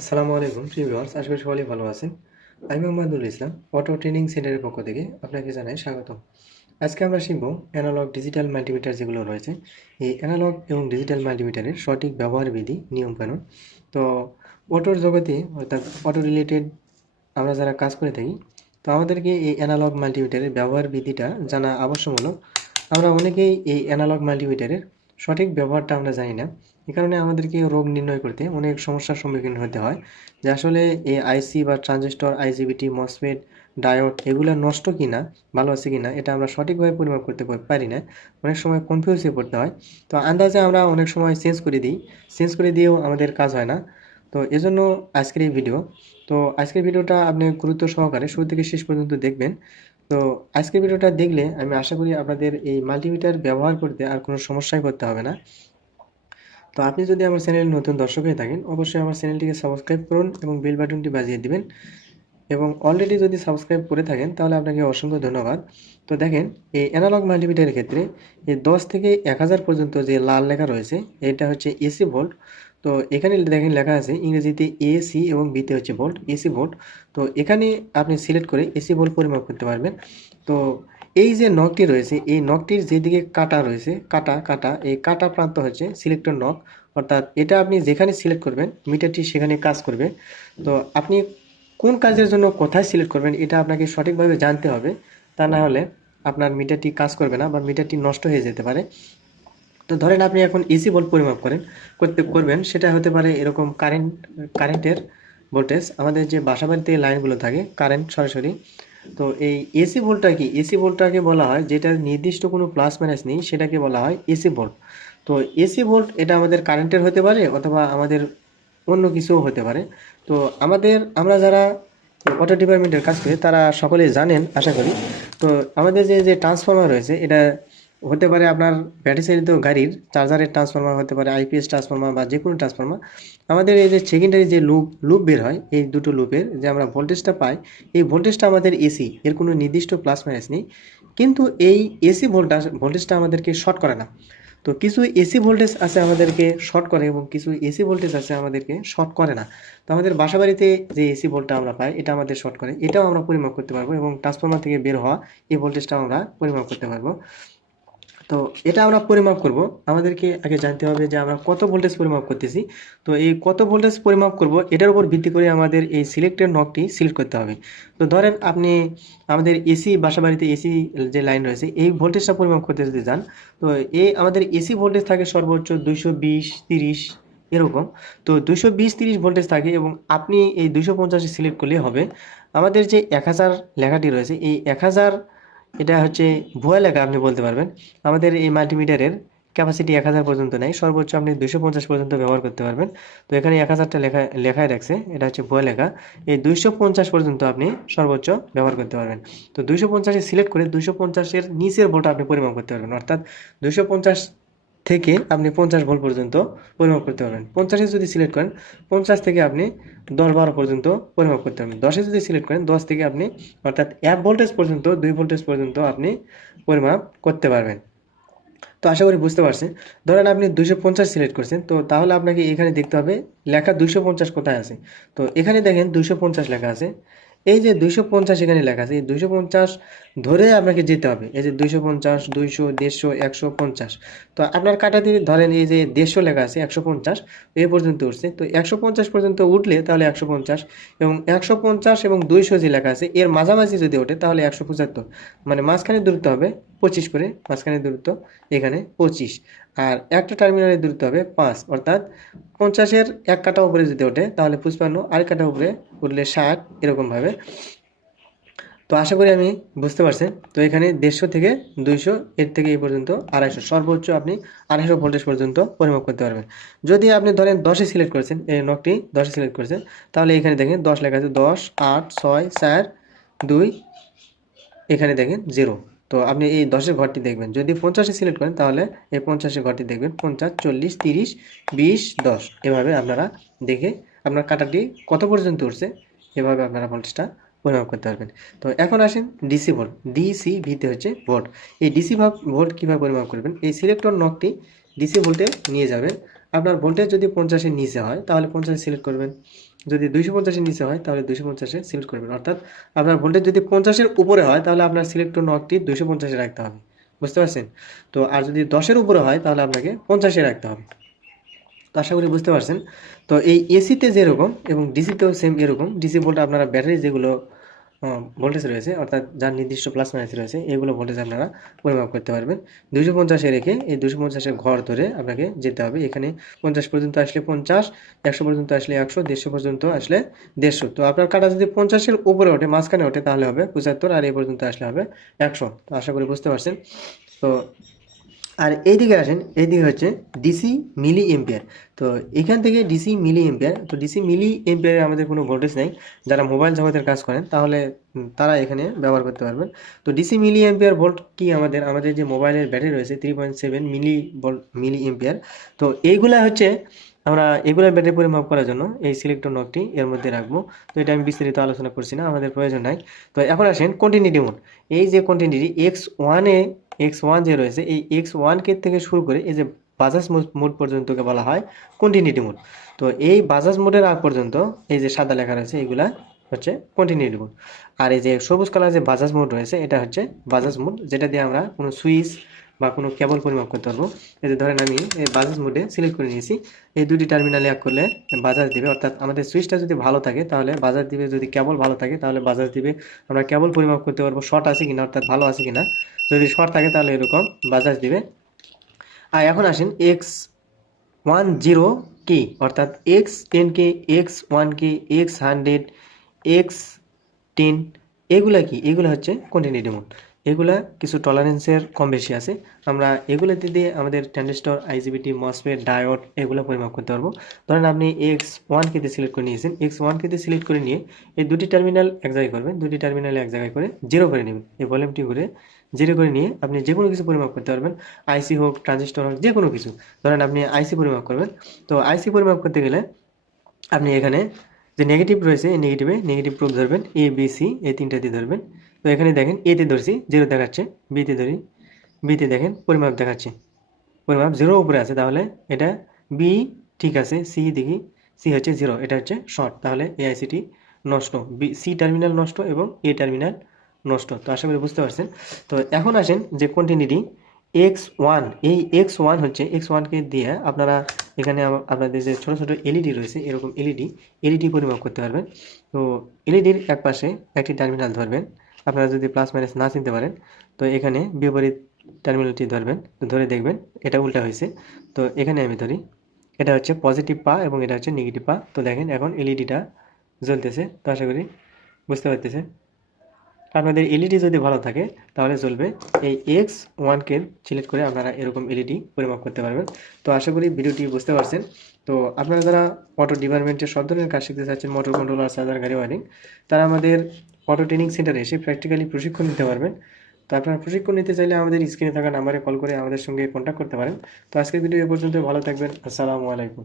আসসালামু আলাইকুম ভিউয়ার্স, আশা করি সকলেই ভালো আছেন। আমি মোহাম্মদুল ইসলাম, অটো ট্রেনিং সেন্টারের পক্ষ থেকে আপনাকে জানাই স্বাগতম। আজকে আমরা শিখব অ্যানালগ ডিজিটাল মাল্টিমিটার যেগুলো রয়েছে। এই অ্যানালগ এবং ডিজিটাল মাল্টিমিটারের সঠিক ব্যবহার বিধি নিয়মকানুন তো, অটোর জগতে, অর্থাৎ অটো রিলেটেড আমরা যারা কাজ করে থাকি, তো আমাদেরকে এই অ্যানালগ মাল্টিমিটারের ব্যবহার বিধিটা জানা আবশ্যকমূলক। আমরা অনেকেই এই অ্যানালগ মাল্টিমিটারের সঠিক ব্যবহারটা আমরা জানি না। এই কারণে আমাদেরকে রোগ নির্ণয় করতে অনেক সমস্যার সম্মুখীন হতে হয়। যে আসলে এই আইসি বা ট্রানজিস্টর আইজিবিটি মসফেট ডায়োড এগুলো নষ্ট কিনা, ভালো আছে কিনা, এটা আমরা সঠিকভাবে পরিমাপ করতে পার- না। অনেক সময় কনফিউজ পড়তে হয়। তো আন্দাজে আমরা অনেক সময় চেঞ্জ করে দিই। চেঞ্জ করে দিয়েও আমাদের কাজ হয় না। তো এজন্য আজকের এই ভিডিও তো আজকের ভিডিওটা আপনি গুরুত্ব সহকারে শুরু থেকে শেষ পর্যন্ত দেখবেন। তো আজকের ভিডিওটা দেখলে আমি আশা করি আপনাদের এই মাল্টিমিটার ব্যবহার করতে আর কোনো সমস্যাই করতে হবে না। তো আপনি যদি আমার চ্যানেল নতুন দর্শক হয়ে থাকেন, অবশ্যই আমার চ্যানেলটিকে সাবস্ক্রাইব করুন এবং বেল বাটনটি বাজিয়ে দিবেন। এবং অলরেডি যদি সাবস্ক্রাইব করে থাকেন, তাহলে আপনাকে অসংখ্য ধন্যবাদ। তো দেখেন, এই অ্যানালগ মাল্টিমিটারের ক্ষেত্রে এই দশ থেকে এক হাজার পর্যন্ত যে লাল লেখা রয়েছে, এটা হচ্ছে এসি ভোল্ট তো এখানে দেখেন লেখা আছে, ইংরেজিতে এ সি এবং বিতে হচ্ছে ভোল্ট এসি ভোল্ট তো এখানে আপনি সিলেক্ট করে এসি ভোল্ট পরিমাপ করতে পারবেন। তো এই যে নখটি রয়েছে, এই নখটির যেদিকে কাটা রয়েছে, কাটা কাটা, এই কাটা প্রান্ত হচ্ছে সিলেক্টর নখ। অর্থাৎ এটা আপনি যেখানে সিলেক্ট করবেন, মিটারটি সেখানে কাজ করবে। তো আপনি কোন কাজের জন্য কোথায় সিলেক্ট করবেন, এটা আপনাকে সঠিকভাবে জানতে হবে। তা না হলে আপনার মিটারটি কাজ করবে না বা মিটারটি নষ্ট হয়ে যেতে পারে। তো ধরেন আপনি এখন এসি ভোল্ট পরিমাপ করেন, করতে, করবেন, সেটা হতে পারে এরকম কারেন্ট, কারেন্টের ভোল্টেজ। আমাদের যে বাসা বাড়িতে লাইনগুলো থাকে, কারেন্ট সরাসরি তো এই এসি ভোল্টটা কি এসি ভোল্টটাকে বলা হয়, যেটা নির্দিষ্ট কোনো প্লাস মাইনাস নেই, সেটাকে বলা হয় এসি ভোল্ট তো এসি ভোল্ট এটা আমাদের কারেন্টের হতে পারে অথবা আমাদের অন্য কিছুও হতে পারে। তো আমাদের, আমরা যারা ওয়াটার ডিপার্টমেন্টের কাজ করি, তারা সকলেই জানেন, আশা করি। তো আমাদের যে যে ট্রান্সফর্মার রয়েছে, এটা হতে পারে আপনার ব্যাটারি চালিত গাড়ির চার্জারের ট্রান্সফর্মার হতে পারে আইপিএস ট্রান্সফর্মার বা যে কোনো ট্রান্সফর্মার আমাদের এই যে সেকেন্ডারি যে লুপ লুপ বের হয়, এই দুটো লুপের যে আমরা ভোল্টেজটা পাই, এই ভোল্টেজটা আমাদের এসি এর কোনো নির্দিষ্ট প্লাস মাইনাস নেই। কিন্তু এই এসি ভোল্টাজ ভোল্টেজটা আমাদেরকে শর্ট করে না। তো কিছু এসি ভোল্টেজ আছে আমাদেরকে শর্ট করে এবং কিছু এসি ভোল্টেজ আছে আমাদেরকে শর্ট করে না। তো আমাদের বাসা বাড়িতে যে এসি ভোল্টটা আমরা পাই, এটা আমাদের শর্ট করে। এটাও আমরা পরিমাপ করতে পারব এবং ট্রান্সফর্মার থেকে বের হওয়া এই ভোল্টেজটাও আমরা পরিমাপ করতে পারব। তো এটা আমরা পরিমাপ করব। আমাদেরকে আগে জানতে হবে যে আমরা কত ভোল্টেজ পরিমাপ করতেছি। তো এই কত ভোল্টেজ পরিমাপ করব, এটার উপর ভিত্তি করে আমাদের এই সিলেক্টেড নকটি সিলেক্ট করতে হবে। তো ধরেন আপনি আমাদের এসি বাসা বাড়িতে এসি যে লাইন রয়েছে, এই ভোল্টেজটা পরিমাপ করতে যদি যান, তো এই আমাদের এসি ভোল্টেজ থাকে সর্বোচ্চ দুইশো বিশ, তিরিশ, এরকম। তো দুইশো বিশ, তিরিশ ভোল্টেজ থাকে এবং আপনি এই দুইশো পঞ্চাশে সিলেক্ট করলে হবে। আমাদের যে এক হাজার লেখাটি রয়েছে, এই এক হাজার এটা হচ্ছে ভুয়া লেখা, আপনি বলতে পারবেন। আমাদের এই মাল্টিমিটারের ক্যাপাসিটি এক হাজার পর্যন্ত নেই, সর্বোচ্চ আপনি দুশো পঞ্চাশ পর্যন্ত ব্যবহার করতে পারবেন। তো এখানে এক হাজারটা লেখা, লেখায় রাখছে এটা হচ্ছে ভুয়া লেখা। এই দুইশো পঞ্চাশ পর্যন্ত আপনি সর্বোচ্চ ব্যবহার করতে পারবেন। তো দুইশো পঞ্চাশে সিলেক্ট করে দুইশো পঞ্চাশের নিচের ভোল্ট আপনি পরিমাপ করতে পারবেন। অর্থাৎ দুইশো পঞ্চাশ থেকে আপনি পঞ্চাশ ভোল্ট পর্যন্ত পরিমাপ করতে পারবেন। পঞ্চাশে যদি সিলেক্ট করেন, পঞ্চাশ থেকে আপনি দশ বারো পর্যন্ত পরিমাপ করতে পারবেন। দশে যদি সিলেক্ট করেন, দশ থেকে আপনি অর্থাৎ এক ভোল্টেজ পর্যন্ত, দুই ভোল্টেজ পর্যন্ত আপনি পরিমাপ করতে পারবেন। তো আশা করি বুঝতে পারছেন। ধরেন আপনি দুশো পঞ্চাশ সিলেক্ট করছেন, তো তাহলে আপনাকে এখানে দেখতে হবে লেখা দুশো পঞ্চাশ কোথায় আছে? তো এখানে দেখেন দুশো পঞ্চাশ লেখা আছে। এই যে দুইশো পঞ্চাশ এখানে লেখা আছে, এই দুইশো পঞ্চাশ ধরে আপনাকে যেতে হবে। এই যে দুইশো পঞ্চাশ, দুইশো, দেড়শো, একশো পঞ্চাশ। তো আপনার কাটাতে ধরেন এই যে দেড়শো লেখা আছে, একশো পঞ্চাশ এই পর্যন্ত উঠছে। তো একশো পঞ্চাশ পর্যন্ত উঠলে তাহলে একশো পঞ্চাশ এবং একশো পঞ্চাশ এবং দুইশো যে লেখা আছে, এর মাঝামাঝি যদি ওঠে তাহলে একশো পঁচাত্তর। মানে মাঝখানে দূরত্ব হবে পঁচিশ করে, মাঝখানে দূরত্ব এখানে পঁচিশ। আর একটা টার্মিনালের দূরত্ব হবে পাঁচ, অর্থাৎ পঞ্চাশের এক কাটা উপরে যদি ওঠে, তাহলে পুষ্পান্ন আরেক কাটা উপরে উঠলে ষাট, এরকমভাবে। তো আশা করি আমি বুঝতে পারছেন। তো এখানে দেড়শো থেকে দুইশো, এর থেকে এই পর্যন্ত আড়াইশো। সর্বোচ্চ আপনি আড়াইশো ভোল্টেজ পর্যন্ত পরিমাপ করতে পারবেন। যদি আপনি ধরেন দশে সিলেক্ট করেছেন, এই নকটি দশে সিলেক্ট করেছেন, তাহলে এখানে দেখেন দশ লেখা আছে দশ, আট, ছয়, চার, দুই, এখানে দেখেন জিরো। তো আপনি এই দশের ঘরটি দেখবেন। যদি পঞ্চাশে সিলেক্ট করেন, তাহলে এই পঞ্চাশের ঘরটি দেখবেন। পঞ্চাশ, চল্লিশ, তিরিশ, বিশ, দশ। এভাবে আপনারা দেখে আপনার কাটাটি কত পর্যন্ত উঠছে, এভাবে আপনারা ভোল্টেজটা পরিমাপ করতে পারবেন। তো এখন আসেন ডিসি ভোল্ট ডিসি ভিতে হচ্ছে ভোল্ট এই ডিসি ভোল্ট কীভাবে পরিমাপ করবেন? এই সিলেক্টর নকটি ডিসি ভোল্টে নিয়ে যাবেন। আপনার ভোল্টেজ যদি পঞ্চাশের নিচে হয়, তাহলে পঞ্চাশে সিলেক্ট করবেন। যদি দুইশো পঞ্চাশের নিচে হয়, তাহলে দুইশো পঞ্চাশে সিলেক্ট করবেন। অর্থাৎ আপনার ভোল্টেজ যদি পঞ্চাশের উপরে হয়, তাহলে আপনার সিলেক্ট নটটি দুইশো পঞ্চাশে রাখতে হবে। বুঝতে পারছেন? তো আর যদি দশের উপরে হয়, তাহলে আপনাকে পঞ্চাশে রাখতে হবে। তো আশা করি বুঝতে পারছেন? তো এই এসিতে যেরকম এবং ডিসিতেও সেম এরকম। ডিসি ভোল্ট আপনারা ব্যাটারি যেগুলো ভোল্টেজ রয়েছে, অর্থাৎ যার নির্দিষ্ট প্লাস মাইনাস রয়েছে, এগুলো ভোল্টেজ আপনারা পরিমাপ করতে পারবেন। দুশো পঞ্চাশে রেখে এই দুশো পঞ্চাশের ঘর ধরে আপনাকে যেতে হবে। এখানে পঞ্চাশ পর্যন্ত আসলে পঞ্চাশ, একশো পর্যন্ত আসলে একশো, দেড়শো পর্যন্ত আসলে দেড়শো। তো আপনার কাটা যদি পঞ্চাশের উপরে ওঠে, মাঝখানে ওঠে, তাহলে হবে পঁচাত্তর, আর এই পর্যন্ত আসলে হবে একশো। তো আশা করি বুঝতে পারছেন। তো আর এইদিকে আসেন, এইদিকে হচ্ছে ডিসি মিলি এম্পিয়ার তো এখান থেকে ডিসি মিলি এম্পিয়ার তো ডিসি মিলি এম্পিয়ারে আমাদের কোনো ভোল্টেজ নেই। যারা মোবাইল জগতের কাজ করেন, তাহলে তারা এখানে ব্যবহার করতে পারবেন। তো ডিসি মিলি এম্পিয়ার ভোল্ট কি আমাদের আমাদের যে মোবাইলের ব্যাটারি রয়েছে three point seven milli volt milli ampere তো এইগুলা হচ্ছে আমরা এগুলার ব্যাটারি পরিমাপ করার জন্য এই সিলেক্টর নকটি এর মধ্যে রাখব। তো এটা আমি বিস্তারিত আলোচনা করছি না, আমাদের প্রয়োজন নাই। তো এখন আসেন কন্টিনিউটি মোড এই যে কন্টিনিউটি এক্স ওয়ানে এক্স ওয়ান যে রয়েছে, এই এক্স ওয়ানকে থেকে শুরু করে এই যে বাজাজ মোড পর্যন্তকে বলা হয় কন্টিনিউটি মোড। তো এই বাজাজ মোডের আগ পর্যন্ত এই যে সাদা লেখা রয়েছে এগুলা হচ্ছে কন্টিনিউটি মোড। আর এই যে সবুজ কালার যে বাজাজ মোড রয়েছে, এটা হচ্ছে বাজাজ মোড, যেটা দিয়ে আমরা কোনো সুইচ বা কোনো কেবল পরিমাপ করতে পারব। এই যে ধরেন আমি, এই বাজাজ মোডে সিলেক্ট করে নিয়েছি। এই দুটি টার্মিনালে এক করলে বাজাজ দিবে। অর্থাৎ আমাদের সুইচটা যদি ভালো থাকে, তাহলে বাজাজ দিবে। যদি কেবল ভালো থাকে, তাহলে বাজাজ দিবে। আমরা কেবল পরিমাপ করতে পারব শর্ট আছে কিনা, অর্থাৎ ভালো আছে কিনা। যদি শর্ট থাকে, তাহলে এরকম বাজাজ দিবে। আর এখন আসেন এক্স ওয়ান জিরো কি অর্থাৎ এক্স টেন কে এক্স ওয়ান কে এক্স হান্ড্রেড এক্স টেন এগুলা কি? এগুলো হচ্ছে কন্টিনিউটি মোড এগুলা কিছু টলারেন্সের কম বেশি আছে। আমরা এগুলোতে দিয়ে আমাদের ট্যান্ডেস্টর আইজিবিটি মসফেট ডায়োড এগুলো পরিমাপ করতে পারব। ধরেন আপনি এক্স ওয়ান কেতে সিলেক্ট করে নিয়েছেন। এক্স ওয়ান কেতে সিলেক্ট করে নিয়ে এই দুটি টার্মিনাল এক জায়গায় করবেন। দুটি টার্মিনাল এক জায়গায় করে জিরো করে নেবেন। এই ভলিউমটি করে জিরো করে নিয়ে আপনি যে কোনো কিছু পরিমাপ করতে পারবেন। আইসি হোক ট্রানজিস্টর হোক যে কোনো কিছু। ধরেন আপনি আইসি পরিমাপ করবেন। তো আইসি পরিমাপ করতে গেলে আপনি এখানে যে নেগেটিভ রয়েছে, এই নেগেটিভে নেগেটিভ প্রুফ ধরবেন। এ বি সি এই তিনটা দিয়ে ধরবেন। তো এখানে দেখেন এতে ধরছি জিরো দেখাচ্ছে বিতে ধরি বিতে দেখেন পরিমাপ দেখাচ্ছে। পরিমাপ জিরো উপরে আছে, তাহলে এটা বি ঠিক আছে সি দেখি সি হচ্ছে জিরো এটা হচ্ছে শর্ট তাহলে এ আইসিটি নষ্ট বি সি টার্মিনাল নষ্ট এবং এ টার্মিনাল নষ্ট, তো আশা করি বুঝতে পারছেন। তো এখন আসেন যে কন্টিনিউটি এক্স ওয়ান এই এক্স ওয়ান হচ্ছে এক্স ওয়ানকে দিয়ে আপনারা এখানে আপনাদের যে ছোটো ছোটো এলইডি রয়েছে, এরকম এলইডি এলইডি পরিমাপ করতে পারবেন। তো এলইডির এক পাশে একটি টার্মিনাল ধরবেন আপনারা যদি প্লাস মাইনাস না চিনতে পারেন, তো এখানে বিপরীত টার্মিনালটি ধরবেন ধরে দেখবেন এটা উল্টা হয়েছে। তো এখানে আমি ধরি, এটা হচ্ছে পজিটিভ পা এবং এটা হচ্ছে নেগেটিভ পা। তো দেখেন এখন এলইডিটা জ্বলতেছে, তো আশা করি বুঝতে পারতেছে। আপনাদের এলইডি যদি ভালো থাকে, তাহলে চলবে এই এক্স ওয়ানকে সিলেক্ট করে আপনারা এরকম এলইডি পরিমাপ করতে পারবেন। তো আশা করি ভিডিওটি বুঝতে পারছেন। তো আপনারা যারা অটো ডিপার্টমেন্টের সব ধরনের কাজ শিখতে চাচ্ছেন মোটর কন্ট্রোলার চার্জার গাড়ি ওয়ারিং তারা আমাদের অটো ট্রেনিং সেন্টারে এসে প্র্যাকটিক্যালি প্রশিক্ষণ নিতে পারবেন। তো আপনারা প্রশিক্ষণ নিতে চাইলে আমাদের স্ক্রিনে থাকা নাম্বারে কল করে আমাদের সঙ্গে কন্ট্যাক্ট করতে পারেন। তো আজকের ভিডিও এ পর্যন্ত ভালো থাকবেন। আসসালামু আলাইকুম।